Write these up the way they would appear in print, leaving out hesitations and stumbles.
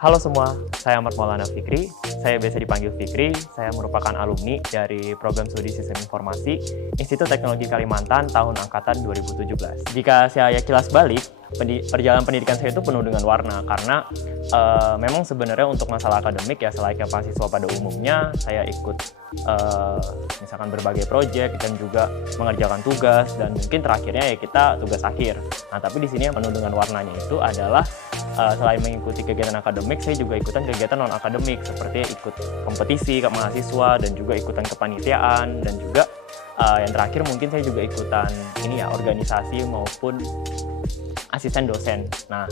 Halo semua, saya Ahmad Maulana Fikri. Saya biasa dipanggil Fikri. Saya merupakan alumni dari Program Studi Sistem Informasi Institut Teknologi Kalimantan tahun angkatan 2017. Jika saya kilas balik, perjalanan pendidikan saya itu penuh dengan warna karena memang sebenarnya untuk masalah akademik ya selayaknya mahasiswa pada umumnya, saya ikut misalkan berbagai proyek dan juga mengerjakan tugas, dan mungkin terakhirnya ya kita tugas akhir. Nah, tapi di sini yang penuh dengan warnanya itu adalah selain mengikuti kegiatan akademik, saya juga ikutan kegiatan non-akademik seperti ikut kompetisi ke mahasiswa dan juga ikutan kepanitiaan, dan juga yang terakhir mungkin saya juga ikutan organisasi maupun asisten dosen. Nah,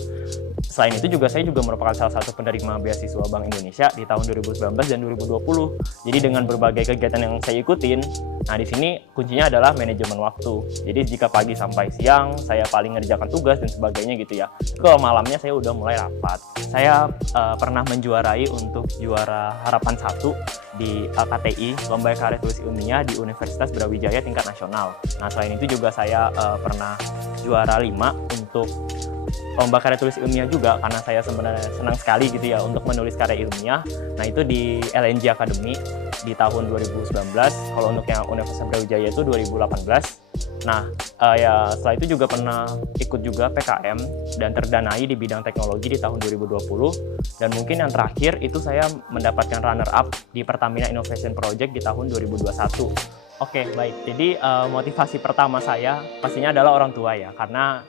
selain itu juga saya juga merupakan salah satu penerima beasiswa Bank Indonesia di tahun 2019 dan 2020. Jadi dengan berbagai kegiatan yang saya ikutin, nah di sini kuncinya adalah manajemen waktu. Jadi jika pagi sampai siang saya paling ngerjakan tugas dan sebagainya gitu ya. Ke malamnya saya udah mulai rapat. Saya pernah menjuarai untuk juara harapan 1 di KTI, Lomba Karya Tulis Ilmiah di Universitas Brawijaya tingkat nasional. Nah, selain itu juga saya pernah juara 5 untuk Lomba Karya Tulis Ilmiah juga, karena saya sebenarnya senang sekali gitu ya untuk menulis karya ilmiah. Nah, itu di LNG Academy di tahun 2019. Kalau untuk yang Universitas Brawijaya itu 2018. Nah, ya setelah itu juga pernah ikut juga PKM dan terdanai di bidang teknologi di tahun 2020. Dan mungkin yang terakhir itu saya mendapatkan runner up di Pertamina Innovation Project di tahun 2021. Oke, baik. Jadi motivasi pertama saya pastinya adalah orang tua ya, karena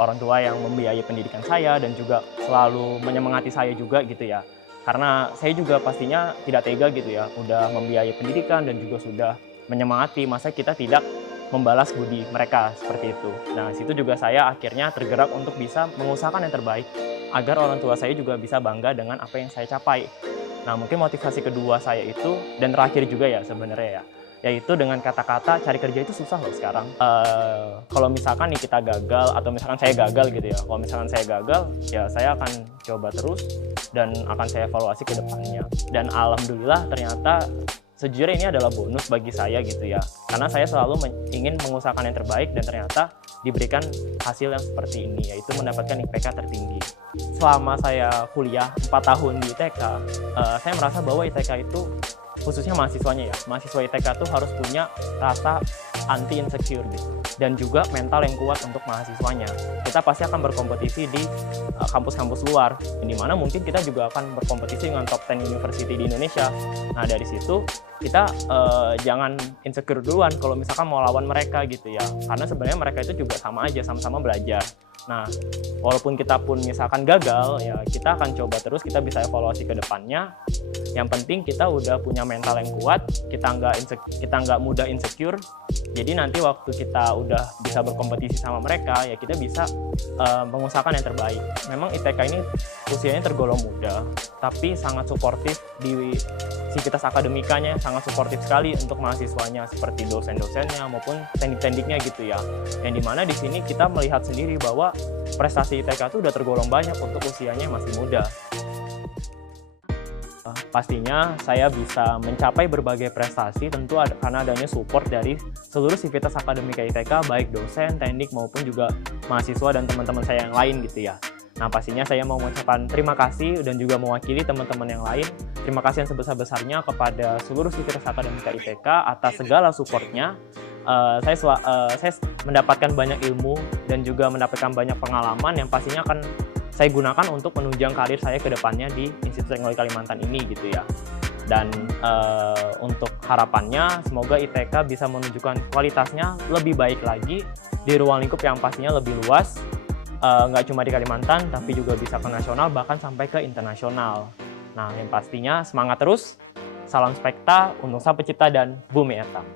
orang tua yang membiayai pendidikan saya dan juga selalu menyemangati saya juga gitu ya. Karena saya juga pastinya tidak tega gitu ya, udah membiayai pendidikan dan juga sudah menyemangati, masa kita tidak membalas budi mereka seperti itu. Nah, situ juga saya akhirnya tergerak untuk bisa mengusahakan yang terbaik agar orang tua saya juga bisa bangga dengan apa yang saya capai. Nah, mungkin motivasi kedua saya itu, dan terakhir juga ya sebenarnya ya, yaitu dengan kata-kata cari kerja itu susah loh sekarang. Kalau misalkan nih kita gagal, atau misalkan saya gagal gitu ya, kalau misalkan saya gagal, ya saya akan coba terus dan akan saya evaluasi ke depannya. Dan alhamdulillah ternyata sejujurnya ini adalah bonus bagi saya gitu ya, karena saya selalu ingin mengusahakan yang terbaik dan ternyata diberikan hasil yang seperti ini, yaitu mendapatkan IPK tertinggi. Selama saya kuliah 4 tahun di ITK, saya merasa bahwa ITK itu, khususnya mahasiswanya ya, mahasiswa ITK tuh harus punya rasa anti insecure gitu, dan juga mental yang kuat untuk mahasiswanya. Kita pasti akan berkompetisi di kampus-kampus luar, di mana mungkin kita juga akan berkompetisi dengan top 10 university di Indonesia. Nah, dari situ kita jangan insecure duluan kalau misalkan mau lawan mereka gitu ya, karena sebenarnya mereka itu juga sama aja, sama-sama belajar. Nah, walaupun kita pun misalkan gagal, ya kita akan coba terus, kita bisa evaluasi ke depannya. Yang penting kita udah punya mental yang kuat, kita nggak mudah insecure. Jadi nanti waktu kita udah bisa berkompetisi sama mereka, ya kita bisa mengusahakan yang terbaik. Memang ITK ini usianya tergolong muda, tapi sangat suportif di sivitas akademikanya, sangat suportif sekali untuk mahasiswanya, seperti dosen-dosennya maupun teknik-tekniknya gitu ya. Yang dimana di sini kita melihat sendiri bahwa prestasi ITK itu udah tergolong banyak untuk usianya masih muda. Pastinya saya bisa mencapai berbagai prestasi tentu karena adanya support dari seluruh sivitas akademika ITK, baik dosen, teknik maupun juga mahasiswa dan teman-teman saya yang lain gitu ya. Nah, pastinya saya mau mengucapkan terima kasih dan juga mewakili teman-teman yang lain. Terima kasih yang sebesar-besarnya kepada seluruh sivitas akademika ITK atas segala supportnya. Saya mendapatkan banyak ilmu dan juga mendapatkan banyak pengalaman yang pastinya akan saya gunakan untuk menunjang karir saya ke depannya di Institut Teknologi Kalimantan ini gitu ya. Dan untuk harapannya semoga ITK bisa menunjukkan kualitasnya lebih baik lagi di ruang lingkup yang pastinya lebih luas, nggak cuma di Kalimantan tapi juga bisa ke nasional, bahkan sampai ke internasional. Nah, yang pastinya semangat terus, salam spekta, untung Sang Pencipta, dan Bumi Etam.